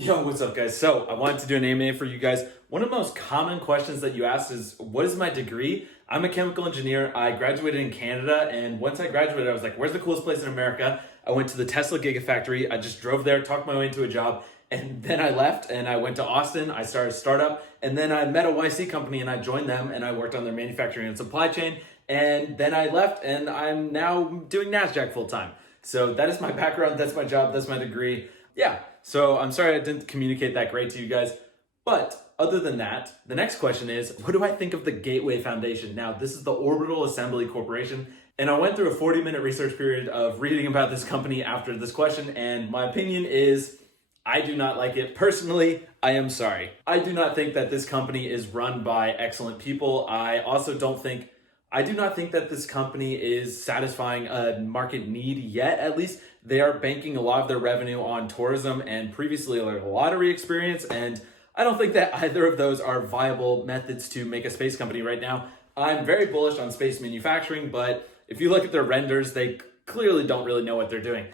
Yo, what's up, guys? So I wanted to do an AMA for you guys. One of the most common questions that you asked is, what is my degree? I'm a chemical engineer. I graduated in Canada, and once I graduated, I was like, where's the coolest place in America? I went to the Tesla Gigafactory. I just drove there, talked my way into a job, and then I left and I went to Austin. I started a startup, and then I met a YC company and I joined them and I worked on their manufacturing and supply chain. And then I left and I'm now doing Nasjaq full time. So that is my background. That's my job. That's my degree. Yeah. So I'm sorry I didn't communicate that great to you guys. But other than that, the next question is, what do I think of the Gateway Foundation? Now, this is the Orbital Assembly Corporation. And I went through a 40-minute research period of reading about this company after this question. And my opinion is, I do not like it. Personally, I am sorry. I do not think that this company is run by excellent people. I do not think that this company is satisfying a market need yet. At least they are banking a lot of their revenue on tourism and previously like a lottery experience. And I don't think that either of those are viable methods to make a space company right now. I'm very bullish on space manufacturing, but if you look at their renders, they clearly don't really know what they're doing.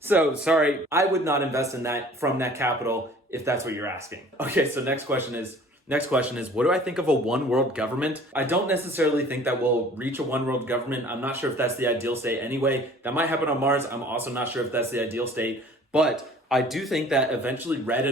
So sorry, I would not invest in that from net capital if that's what you're asking. Okay, so next question is, what do I think of a one world government? I don't necessarily think that we'll reach a one world government. I'm not sure if that's the ideal state anyway. That might happen on Mars. I'm also not sure if that's the ideal state, but I do think that eventually red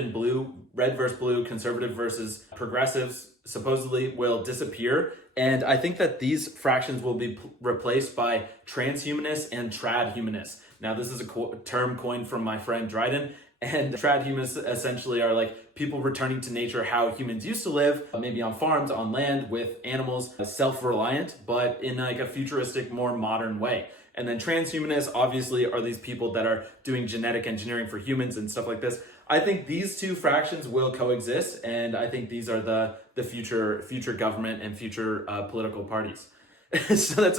versus blue, conservative versus progressives supposedly will disappear. And I think that these fractions will be replaced by transhumanists and tradhumanists. Now, this is a term coined from my friend Dryden. And tradhumanists essentially are like people returning to nature how humans used to live, maybe on farms, on land, with animals, self-reliant, but in like a futuristic, more modern way. And then transhumanists obviously are these people that are doing genetic engineering for humans and stuff like this. I think these two fractions will coexist, and I think these are the future government and future political parties. So that's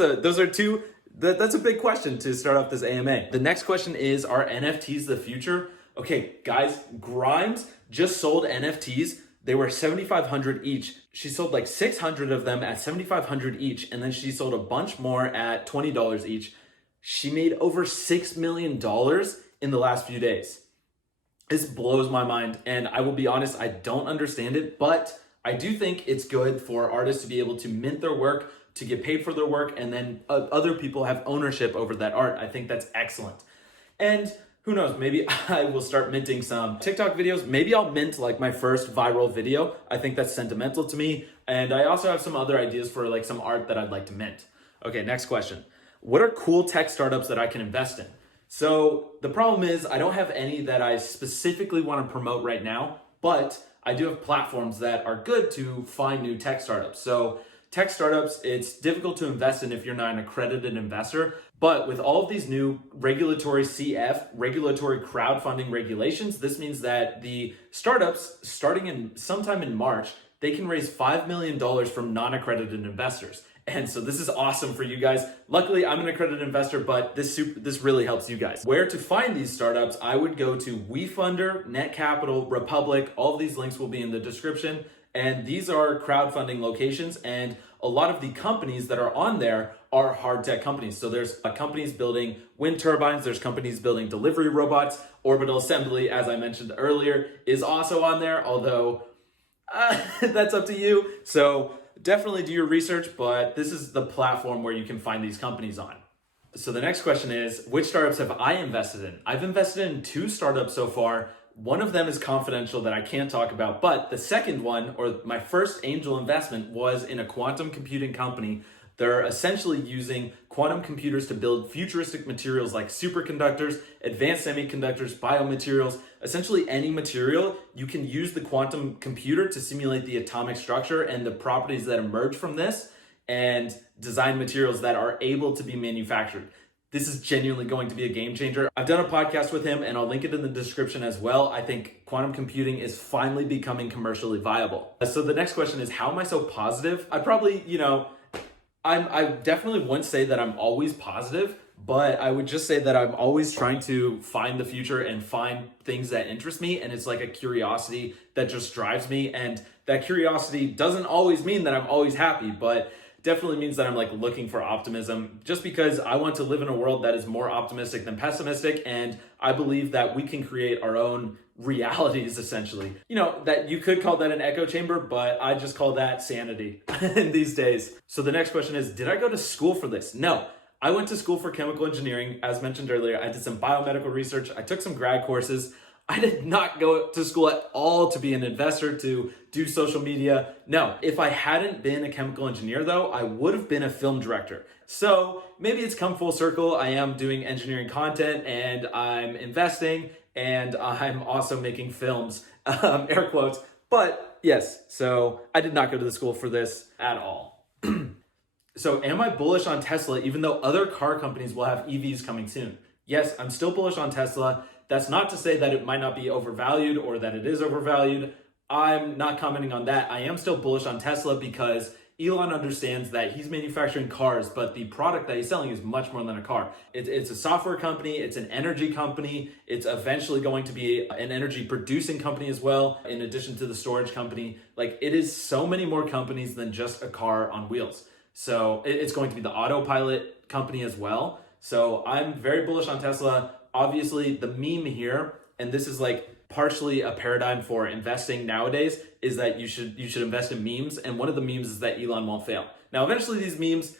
a big question to start off this AMA. The next question is, are NFTs the future? Okay, guys, Grimes just sold NFTs. They were $7,500 each. She sold like 600 of them at $7,500 each, and then she sold a bunch more at $20 each. She made over $6 million in the last few days. This blows my mind, and I will be honest, I don't understand it, but I do think it's good for artists to be able to mint their work, to get paid for their work, and then other people have ownership over that art. I think that's excellent. And who knows, maybe I will start minting some TikTok videos. Maybe I'll mint like my first viral video. I think that's sentimental to me. And I also have some other ideas for like some art that I'd like to mint. Okay, next question. What are cool tech startups that I can invest in? So the problem is I don't have any that I specifically want to promote right now, but I do have platforms that are good to find new tech startups. So tech startups, it's difficult to invest in if you're not an accredited investor. But with all of these new regulatory regulatory crowdfunding regulations, this means that the startups, starting sometime in March, they can raise $5 million from non-accredited investors. And so this is awesome for you guys. Luckily, I'm an accredited investor, but this really helps you guys. Where to find these startups, I would go to WeFunder, Net Capital, Republic. All of these links will be in the description. And these are crowdfunding locations, and a lot of the companies that are on there are hard tech companies. So there's companies building wind turbines, there's companies building delivery robots. Orbital Assembly, as I mentioned earlier, is also on there, although that's up to you. So definitely do your research, but this is the platform where you can find these companies on. So the next question is, which startups have I invested in? I've invested in 2 startups so far. One of them is confidential that I can't talk about, but the second one, or my first angel investment, was in a quantum computing company. They're essentially using quantum computers to build futuristic materials like superconductors, advanced semiconductors, biomaterials, essentially any material. You can use the quantum computer to simulate the atomic structure and the properties that emerge from this and design materials that are able to be manufactured. This is genuinely going to be a game changer. I've done a podcast with him and I'll link it in the description as well. I think quantum computing is finally becoming commercially viable. So the next question is, how am I so positive? I probably, I definitely wouldn't say that I'm always positive, but I would just say that I'm always trying to find the future and find things that interest me. And it's like a curiosity that just drives me. And that curiosity doesn't always mean that I'm always happy, but definitely means that I'm like looking for optimism, just because I want to live in a world that is more optimistic than pessimistic. And I believe that we can create our own realities, essentially. You know, that you could call that an echo chamber, but I just call that sanity these days. So the next question is, did I go to school for this? No. I went to school for chemical engineering. As mentioned earlier, I did some biomedical research. I took some grad courses. I did not go to school at all to be an investor, to do social media. No, if I hadn't been a chemical engineer though, I would have been a film director. So maybe it's come full circle. I am doing engineering content and I'm investing and I'm also making films, air quotes. But yes, so I did not go to the school for this at all. So am I bullish on Tesla even though other car companies will have EVs coming soon? Yes, I'm still bullish on Tesla. That's not to say that it might not be overvalued or that it is overvalued. I'm not commenting on that. I am still bullish on Tesla because Elon understands that he's manufacturing cars, but the product that he's selling is much more than a car. It's a software company, it's an energy company, it's eventually going to be an energy producing company as well, in addition to the storage company. Like, it is so many more companies than just a car on wheels. So it's going to be the autopilot company as well. So I'm very bullish on Tesla. Obviously, the meme here, and this is like partially a paradigm for investing nowadays, is that you should invest in memes. And one of the memes is that Elon won't fail. Now, eventually these memes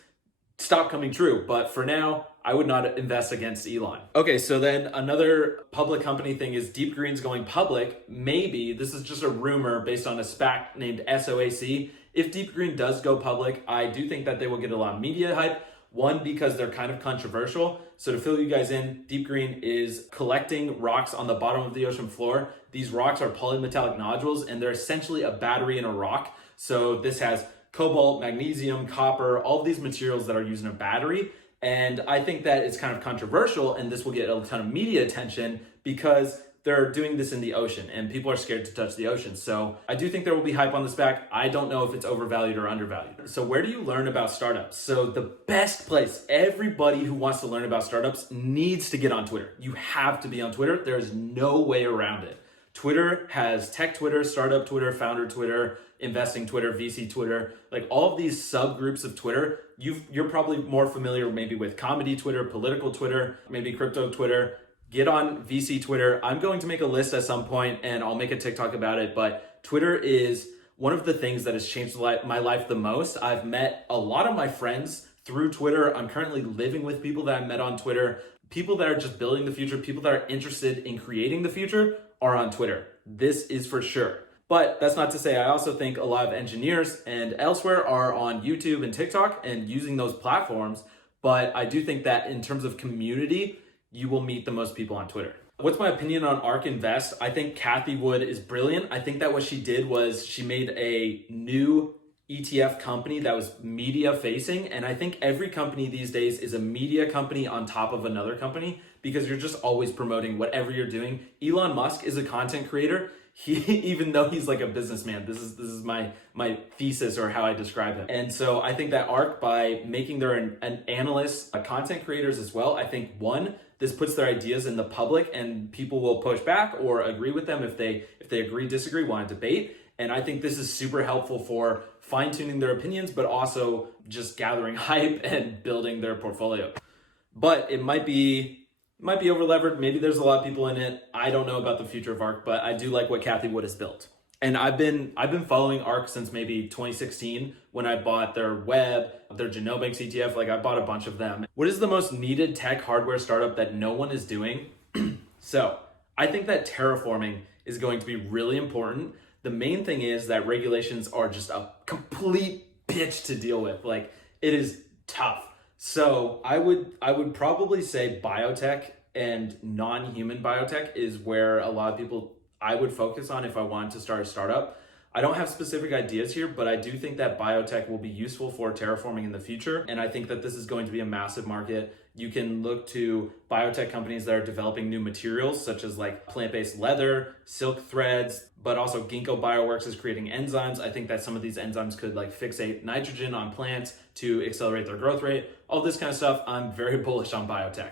stop coming true, but for now, I would not invest against Elon. Okay, so then another public company thing is DeepGreen's going public. Maybe, this is just a rumor based on a SPAC named SOAC. If DeepGreen does go public, I do think that they will get a lot of media hype. One, because they're kind of controversial. So to fill you guys in, DeepGreen is collecting rocks on the bottom of the ocean floor. These rocks are polymetallic nodules, and they're essentially a battery in a rock. So this has cobalt, magnesium, copper, all of these materials that are used in a battery. And I think that it's kind of controversial, and this will get a ton of media attention because they're doing this in the ocean and people are scared to touch the ocean. So I do think there will be hype on this SPAC. I don't know if it's overvalued or undervalued. So where do you learn about startups? So the best place, everybody who wants to learn about startups needs to get on Twitter. You have to be on Twitter. There is no way around it. Twitter has tech Twitter, startup Twitter, founder Twitter, investing Twitter, VC Twitter, like all of these subgroups of Twitter. You're probably more familiar maybe with comedy Twitter, political Twitter, maybe crypto Twitter. Get on VC Twitter. I'm going to make a list at some point and I'll make a TikTok about it, but Twitter is one of the things that has changed my life the most. I've met a lot of my friends through Twitter. I'm currently living with people that I met on Twitter. People that are just building the future, people that are interested in creating the future are on Twitter. This is for sure. But that's not to say I also think a lot of engineers and elsewhere are on YouTube and TikTok and using those platforms. But I do think that in terms of community, you will meet the most people on Twitter. What's my opinion on Ark Invest? I think Cathie Wood is brilliant. I think that what she did was she made a new ETF company that was media facing. And I think every company these days is a media company on top of another company because you're just always promoting whatever you're doing. Elon Musk is a content creator. Even though he's like a businessman, this is my thesis or how I describe him. And so I think that Ark, by making their an analyst, content creators as well, I think one, this puts their ideas in the public and people will push back or agree with them if they agree, disagree, want to debate. And I think this is super helpful for fine-tuning their opinions, but also just gathering hype and building their portfolio. But it might be over levered. Maybe there's a lot of people in it. I don't know about the future of Ark, but I do like what Cathie Wood has built. And I've been following Ark since maybe 2016 when I bought their web, their genomics ETF. Like I bought a bunch of them. What is the most needed tech hardware startup that no one is doing? So I think that terraforming is going to be really important. The main thing is that regulations are just a complete bitch to deal with. Like it is tough. So I would probably say biotech and non-human biotech is where a lot of people I would focus on if I wanted to start a startup. I don't have specific ideas here, but I do think that biotech will be useful for terraforming in the future. And I think that this is going to be a massive market. You can look to biotech companies that are developing new materials, such as like plant-based leather, silk threads, but also Ginkgo Bioworks is creating enzymes. I think that some of these enzymes could like fixate nitrogen on plants to accelerate their growth rate. All this kind of stuff, I'm very bullish on biotech.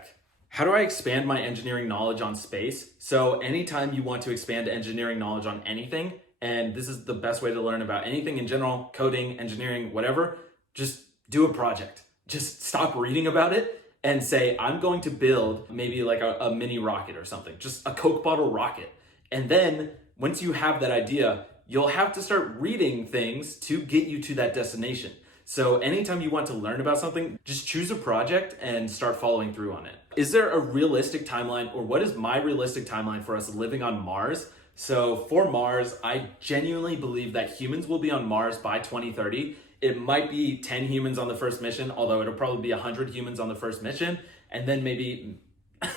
How do I expand my engineering knowledge on space? So anytime you want to expand engineering knowledge on anything, and this is the best way to learn about anything in general, coding, engineering, whatever, just do a project. Just stop reading about it and say, I'm going to build maybe like a mini rocket or something, just a Coke bottle rocket. And then once you have that idea, you'll have to start reading things to get you to that destination. So anytime you want to learn about something, just choose a project and start following through on it. Is there a realistic timeline, or what is my realistic timeline for us living on Mars? So for Mars, I genuinely believe that humans will be on Mars by 2030. It might be 10 humans on the first mission, although it'll probably be 100 humans on the first mission, and then maybe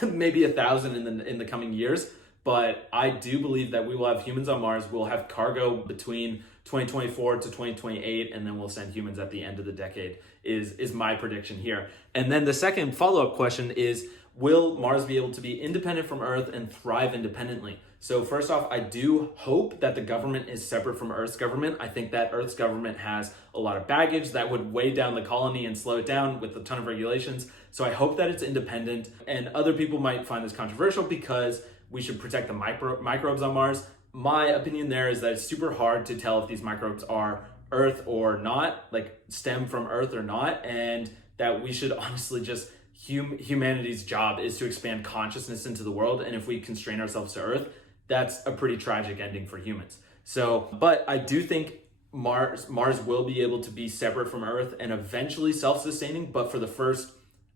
1,000 in the coming years. But I do believe that we will have humans on Mars. We'll have cargo between 2024 to 2028, and then we'll send humans at the end of the decade is my prediction here. And then the second follow-up question is, will Mars be able to be independent from Earth and thrive independently? So first off, I do hope that the government is separate from Earth's government. I think that Earth's government has a lot of baggage that would weigh down the colony and slow it down with a ton of regulations. So I hope that it's independent. And other people might find this controversial because we should protect the microbes on Mars. My opinion there is that it's super hard to tell if these microbes are Earth or not, like stem from Earth or not, and that we should honestly just, humanity's job is to expand consciousness into the world, and if we constrain ourselves to Earth, that's a pretty tragic ending for humans. So, but I do think Mars will be able to be separate from Earth and eventually self-sustaining, but for the first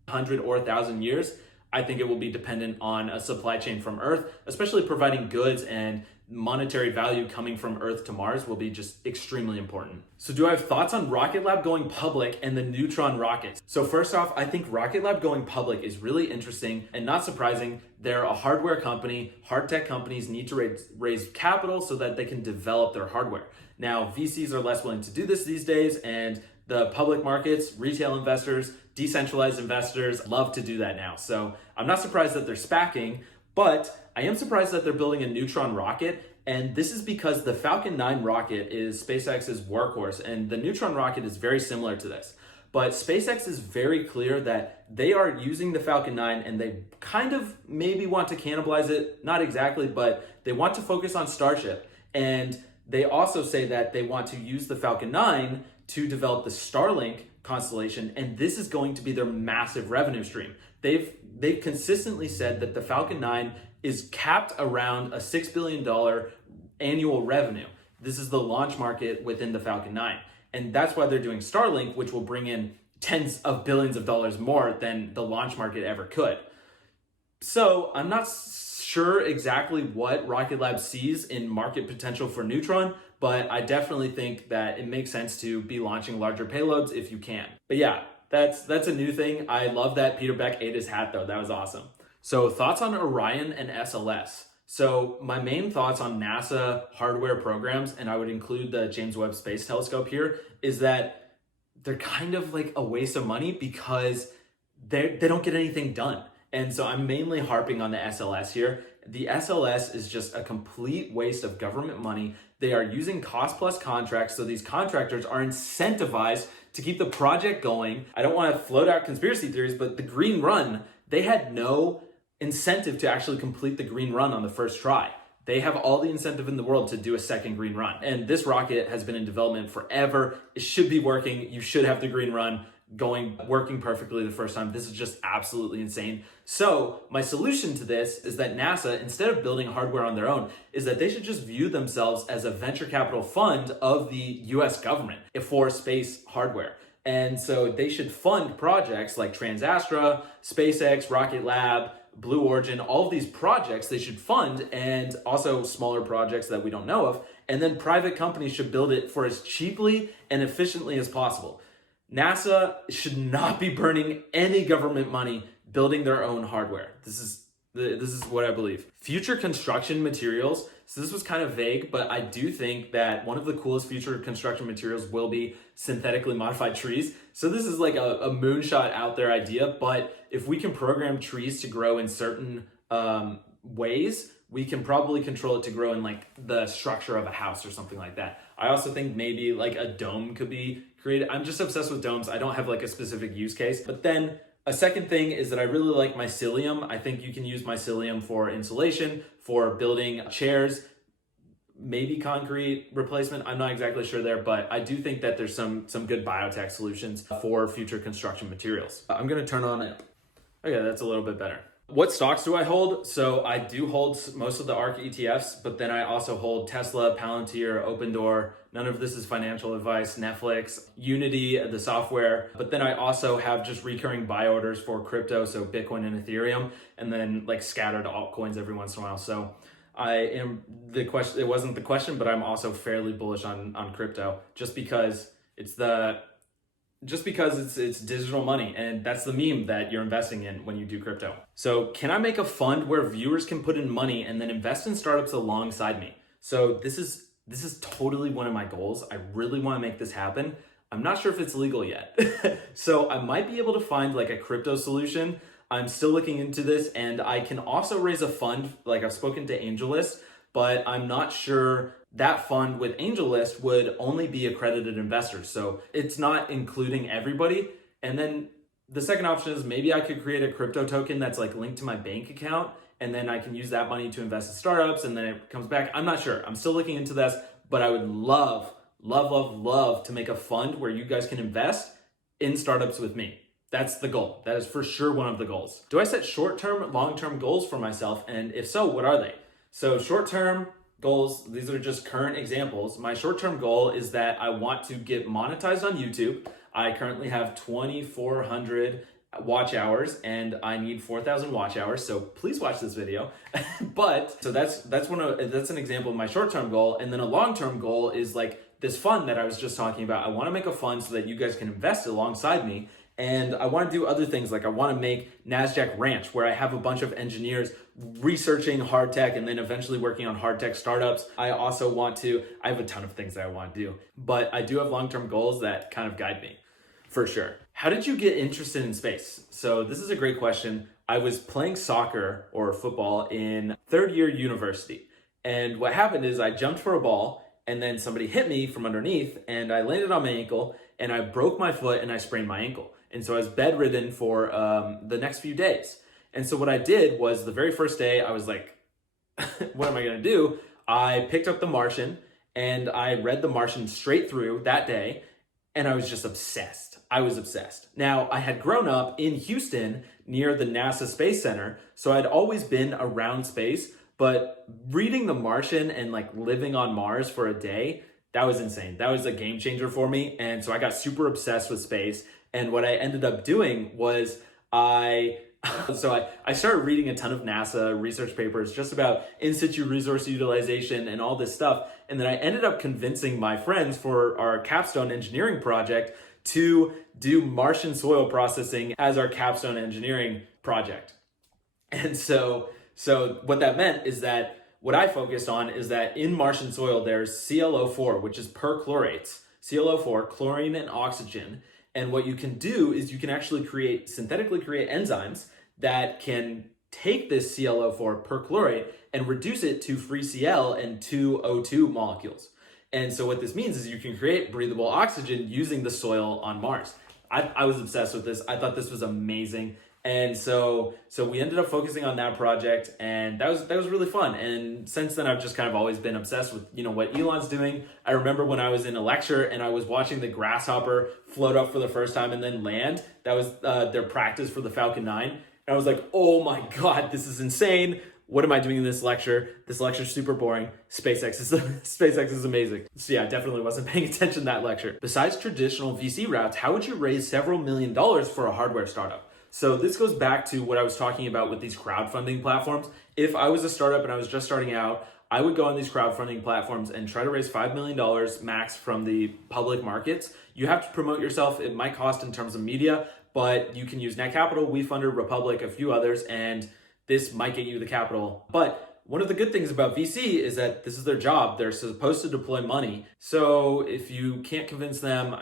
100 or 1,000 years, I think it will be dependent on a supply chain from Earth, especially providing goods, and monetary value coming from Earth to Mars will be just extremely important. So do I have thoughts on Rocket Lab going public and the Neutron rockets? So first off, I think Rocket Lab going public is really interesting and not surprising. They're a hardware company. Hard tech companies need to raise capital so that they can develop their hardware. Now, VCs are less willing to do this these days, and the public markets, retail investors, decentralized investors love to do that now. So I'm not surprised that they're SPACing, but I am surprised that they're building a Neutron rocket. And this is because the Falcon 9 rocket is SpaceX's workhorse, and the Neutron rocket is very similar to this. But SpaceX is very clear that they are using the Falcon 9 and they kind of maybe want to cannibalize it, not exactly, but they want to focus on Starship. And they also say that they want to use the Falcon 9 to develop the Starlink constellation, and this is going to be their massive revenue stream. They've consistently said that the Falcon 9 is capped around a $6 billion annual revenue. This is the launch market within the Falcon 9. And that's why they're doing Starlink, which will bring in tens of billions of dollars more than the launch market ever could. So I'm not sure exactly what Rocket Lab sees in market potential for Neutron, but I definitely think that it makes sense to be launching larger payloads if you can. But yeah, that's a new thing. I love that Peter Beck ate his hat though. That was awesome. So thoughts on Orion and SLS. So my main thoughts on NASA hardware programs, and I would include the James Webb Space Telescope here, is that they're kind of like a waste of money because they don't get anything done. And so I'm mainly harping on the SLS here. The SLS is just a complete waste of government money. They are using cost plus contracts, so these contractors are incentivized to keep the project going. I don't want to float out conspiracy theories, but the Green Run, they had no incentive to actually complete the Green Run on the first try. They have all the incentive in the world to do a second Green Run. And this rocket has been in development forever. It should be working. You should have the Green Run working perfectly the first time. This is just absolutely insane. So my solution to this is that NASA, instead of building hardware on their own, is that they should just view themselves as a venture capital fund of the US government for space hardware. And so they should fund projects like Transastra, SpaceX, Rocket Lab, Blue Origin, all of these projects they should fund, and also smaller projects that we don't know of. And then private companies should build it for as cheaply and efficiently as possible. NASA should not be burning any government money building their own hardware. This is what I believe. Future construction materials. So this was kind of vague, but I do think that one of the coolest future construction materials will be synthetically modified trees. So this is like a moonshot out there idea, but if we can program trees to grow in certain ways, we can probably control it to grow in like the structure of a house or something like that. I also think maybe like a dome could be created. I'm just obsessed with domes. I don't have like a specific use case. But then a second thing is that I really like mycelium. I think you can use mycelium for insulation, for building chairs. maybe concrete replacement. I'm not exactly sure there, but I do think that there's some good biotech solutions for future construction materials. I'm gonna turn on it. Okay, that's a little bit better. What stocks do I hold? So I do hold most of the Ark ETFs, but then I also hold Tesla, Palantir, Opendoor. None of this is financial advice, Netflix, Unity, the software. But then I also have just recurring buy orders for crypto, so Bitcoin and Ethereum, and then like scattered altcoins every once in a while. So it wasn't the question, but I'm also fairly bullish on crypto just because it's digital money, and that's the meme that you're investing in when you do crypto. So can I make a fund where viewers can put in money and then invest in startups alongside me? So this is totally one of my goals. I really want to make this happen. I'm not sure if it's legal yet. So I might be able to find like a crypto solution. I'm still looking into this, and I can also raise a fund. Like I've spoken to AngelList, but I'm not sure that fund with AngelList would only be accredited investors. So it's not including everybody. And then the second option is maybe I could create a crypto token that's like linked to my bank account, and then I can use that money to invest in startups, and then it comes back. I'm not sure. I'm still looking into this, but I would love to make a fund where you guys can invest in startups with me. That's the goal. That is for sure one of the goals. Do I set short-term, long-term goals for myself? And if so, what are they? So short-term goals, these are just current examples. My short-term goal is that I want to get monetized on YouTube. I currently have 2,400 watch hours, and I need 4,000 watch hours. So please watch this video. But so that's an example of my short-term goal. And then a long-term goal is like this fund that I was just talking about. I want to make a fund so that you guys can invest alongside me. And I want to do other things, like I want to make Nasjaq Ranch, where I have a bunch of engineers researching hard tech and then eventually working on hard tech startups. I have a ton of things that I want to do, but I do have long-term goals that kind of guide me, for sure. How did you get interested in space? So this is a great question. I was playing soccer or football in third year university. And what happened is I jumped for a ball, and then somebody hit me from underneath, and I landed on my ankle, and I broke my foot and I sprained my ankle. And so I was bedridden for the next few days. And so what I did was the very first day, I was like, what am I gonna do? I picked up The Martian and I read The Martian straight through that day, and I was just obsessed. I was obsessed. Now, I had grown up in Houston near the NASA Space Center, so I'd always been around space, but reading The Martian and like living on Mars for a day, that was insane. That was a game changer for me. And so I got super obsessed with space. And what I ended up doing was I started reading a ton of NASA research papers just about in situ resource utilization and all this stuff. And then I ended up convincing my friends for our capstone engineering project to do Martian soil processing as our capstone engineering project. And so what that meant is that what I focused on is that in Martian soil, there's ClO4, which is perchlorates, ClO4, chlorine and oxygen. And what you can do is you can actually synthetically create enzymes that can take this ClO4 perchlorate and reduce it to free Cl and 2O2 molecules. And so what this means is you can create breathable oxygen using the soil on Mars. I was obsessed with this. I thought this was amazing. And so we ended up focusing on that project, and that was really fun. And since then, I've just kind of always been obsessed with, what Elon's doing. I remember when I was in a lecture and I was watching the grasshopper float up for the first time and then land. That was their practice for the Falcon 9. And I was like, oh my God, this is insane. What am I doing in this lecture? This lecture's super boring. SpaceX is amazing. So yeah, I definitely wasn't paying attention to that lecture. Besides traditional VC routes, how would you raise several $1 million for a hardware startup? So this goes back to what I was talking about with these crowdfunding platforms. If I was a startup and I was just starting out, I would go on these crowdfunding platforms and try to raise $5 million max from the public markets. You have to promote yourself. It might cost in terms of media, but you can use Net Capital, WeFunder, Republic, a few others, and this might get you the capital. But one of the good things about VC is that this is their job. They're supposed to deploy money. So if you can't convince them,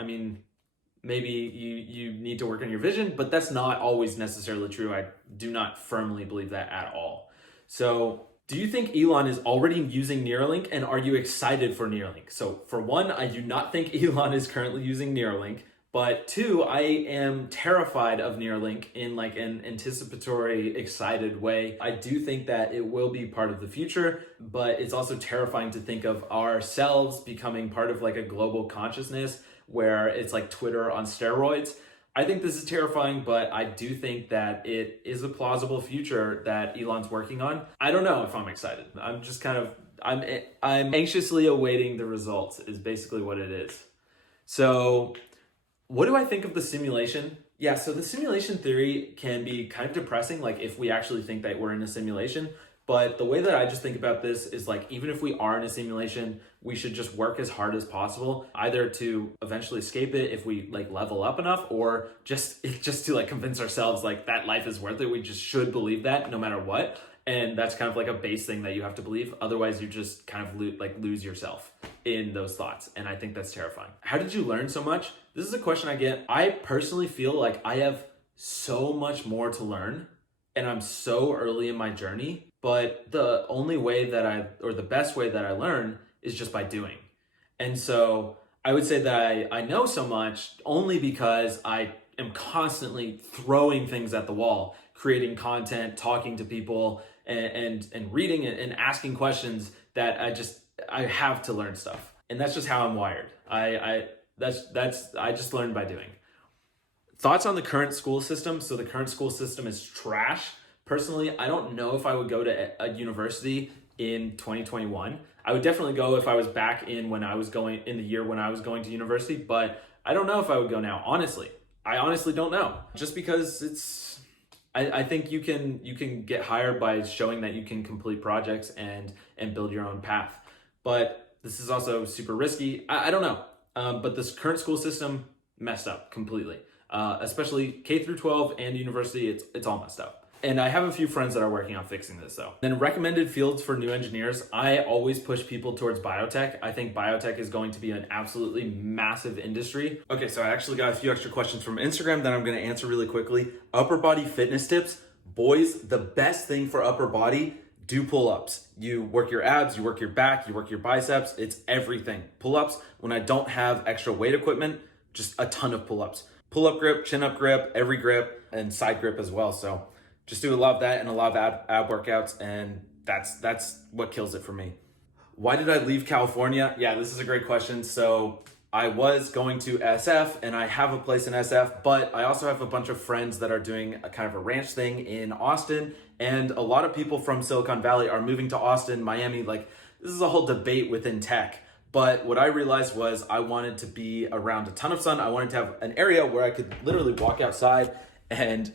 maybe you need to work on your vision, but that's not always necessarily true. I do not firmly believe that at all. So do you think Elon is already using Neuralink, and are you excited for Neuralink? So for one, I do not think Elon is currently using Neuralink, But two, I am terrified of Neuralink in like an anticipatory, excited way. I do think that it will be part of the future, but it's also terrifying to think of ourselves becoming part of like a global consciousness where it's like Twitter on steroids. I think this is terrifying, but I do think that it is a plausible future that Elon's working on. I don't know if I'm excited. I'm just kind of, I'm anxiously awaiting the results is basically what it is. So what do I think of the simulation? Yeah, so the simulation theory can be kind of depressing, like if we actually think that we're in a simulation. But the way that I just think about this is like, even if we are in a simulation, we should just work as hard as possible, either to eventually escape it if we like level up enough, or just to like convince ourselves like that life is worth it. We just should believe that no matter what. And that's kind of like a base thing that you have to believe. Otherwise, you just kind of lose yourself in those thoughts. And I think that's terrifying. How did you learn so much? This is a question I get. I personally feel like I have so much more to learn and I'm so early in my journey. But the only way that the best way that I learn is just by doing. And so I would say that I know so much only because I am constantly throwing things at the wall, creating content, talking to people, and reading it and asking questions that I have to learn stuff. And that's just how I'm wired. I just learned by doing. Thoughts on the current school system? So the current school system is trash. Personally, I don't know if I would go to a university in 2021. I would definitely go if I was back in the year when I was going to university, but I don't know if I would go now. Honestly, I honestly don't know. Just because I think you can get hired by showing that you can complete projects and build your own path. But this is also super risky. I don't know. But this current school system messed up completely. Especially K through 12 and university, it's all messed up. And I have a few friends that are working on fixing this though. Then recommended fields for new engineers. I always push people towards biotech. I think biotech is going to be an absolutely massive industry. Okay, so I actually got a few extra questions from Instagram that I'm gonna answer really quickly. Upper body fitness tips. Boys, the best thing for upper body, do pull-ups. You work your abs, you work your back, you work your biceps, it's everything. Pull-ups, when I don't have extra weight equipment, just a ton of pull-ups. Pull-up grip, chin-up grip, every grip, and side grip as well. So just do a lot of that and a lot of ab workouts, and that's what kills it for me. Why did I leave California? Yeah, this is a great question. So I was going to SF and I have a place in SF, but I also have a bunch of friends that are doing a kind of a ranch thing in Austin, and a lot of people from Silicon Valley are moving to Austin, Miami. Like, this is a whole debate within tech. But what I realized was I wanted to be around a ton of sun. I wanted to have an area where I could literally walk outside and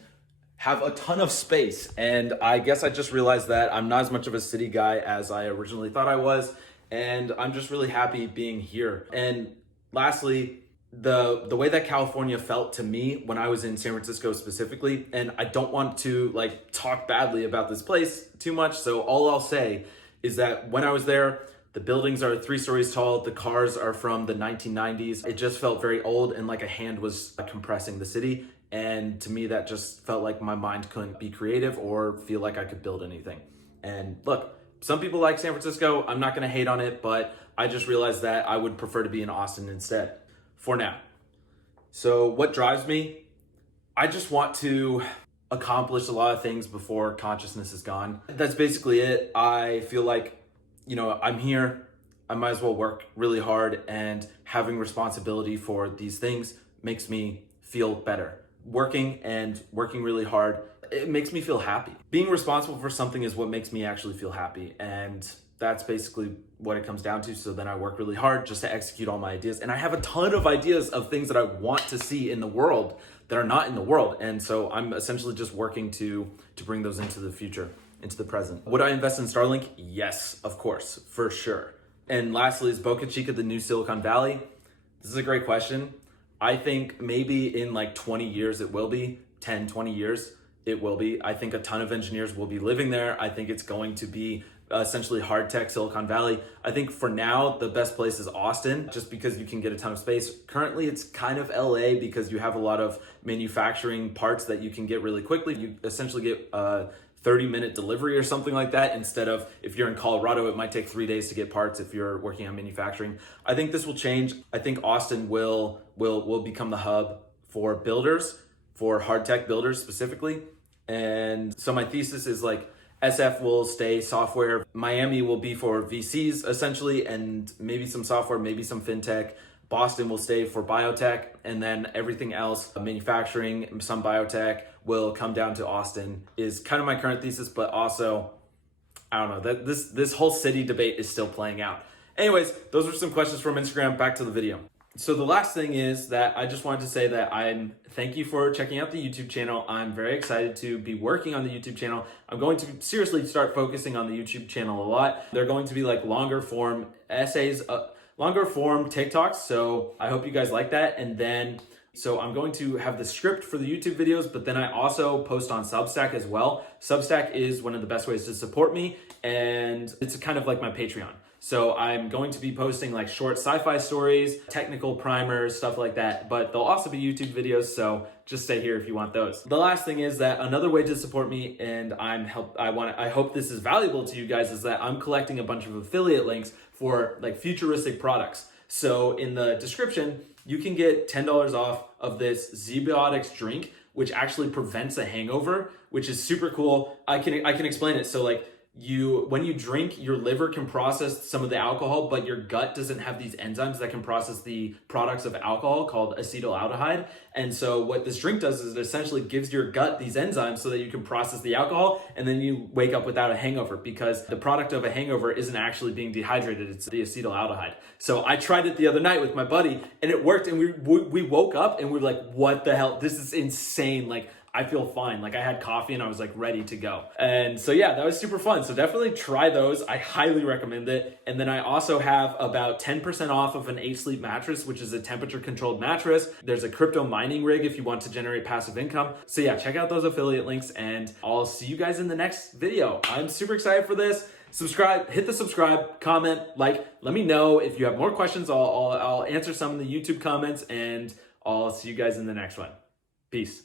have a ton of space. And I guess I just realized that I'm not as much of a city guy as I originally thought I was. And I'm just really happy being here. And lastly, the way that California felt to me when I was in San Francisco specifically, and I don't want to like talk badly about this place too much. So all I'll say is that when I was there, the buildings are 3 stories tall. The cars are from the 1990s. It just felt very old and like a hand was compressing the city. And to me, that just felt like my mind couldn't be creative or feel like I could build anything. And look, some people like San Francisco. I'm not gonna hate on it, but I just realized that I would prefer to be in Austin instead for now. So what drives me? I just want to accomplish a lot of things before consciousness is gone. That's basically it. I feel like, I'm here. I might as well work really hard, and having responsibility for these things makes me feel better. Working really hard, it makes me feel happy. Being responsible for something is what makes me actually feel happy. And that's basically what it comes down to. So then I work really hard just to execute all my ideas. And I have a ton of ideas of things that I want to see in the world that are not in the world. And so I'm essentially just working to bring those into the future, into the present. Would I invest in Starlink? Yes, of course, for sure. And lastly, is Boca Chica the new Silicon Valley? This is a great question. I think maybe in like 20 years it will be, 10, 20 years it will be. I think a ton of engineers will be living there. I think it's going to be essentially hard tech Silicon Valley. I think for now, the best place is Austin, just because you can get a ton of space. Currently, it's kind of LA because you have a lot of manufacturing parts that you can get really quickly. You essentially get 30-minute delivery or something like that, instead of, if you're in Colorado, it might take 3 days to get parts if you're working on manufacturing. I think this will change. I think Austin will become the hub for builders, for hard tech builders specifically. And so my thesis is like, SF will stay software. Miami will be for VCs essentially, and maybe some software, maybe some fintech. Boston will stay for biotech, and then everything else, manufacturing, some biotech, will come down to Austin, is kind of my current thesis. But also, I don't know, that this whole city debate is still playing out. Anyways, those were some questions from Instagram. Back to the video. So the last thing is that I just wanted to say that thank you for checking out the YouTube channel. I'm very excited to be working on the YouTube channel. I'm going to seriously start focusing on the YouTube channel a lot. They're going to be like longer form essays, longer form TikToks. So I hope you guys like that. And then, so I'm going to have the script for the YouTube videos, but then I also post on Substack as well. Substack is one of the best ways to support me, and it's kind of like my Patreon. So I'm going to be posting like short sci-fi stories, technical primers, stuff like that, but there'll also be YouTube videos, so just stay here if you want those. The last thing is that another way to support me, and I hope this is valuable to you guys, is that I'm collecting a bunch of affiliate links for like futuristic products. So in the description, you can get $10 off of this ZBiotics drink, which actually prevents a hangover, which is super cool. I can explain it. So like, when you drink, your liver can process some of the alcohol, but your gut doesn't have these enzymes that can process the products of alcohol called acetaldehyde. And so what this drink does is it essentially gives your gut these enzymes so that you can process the alcohol, and then you wake up without a hangover, because the product of a hangover isn't actually being dehydrated, it's the acetaldehyde. So I tried it the other night with my buddy, and it worked, and we woke up and we were like, what the hell? This is insane. Like, I feel fine. Like, I had coffee and I was like ready to go. And so yeah, that was super fun. So definitely try those. I highly recommend it. And then I also have about 10% off of an 8-sleep mattress, which is a temperature controlled mattress. There's a crypto mining rig if you want to generate passive income. So yeah, check out those affiliate links, and I'll see you guys in the next video. I'm super excited for this. Subscribe, hit the subscribe, comment, like, let me know if you have more questions. I'll answer some of the YouTube comments, and I'll see you guys in the next one. Peace.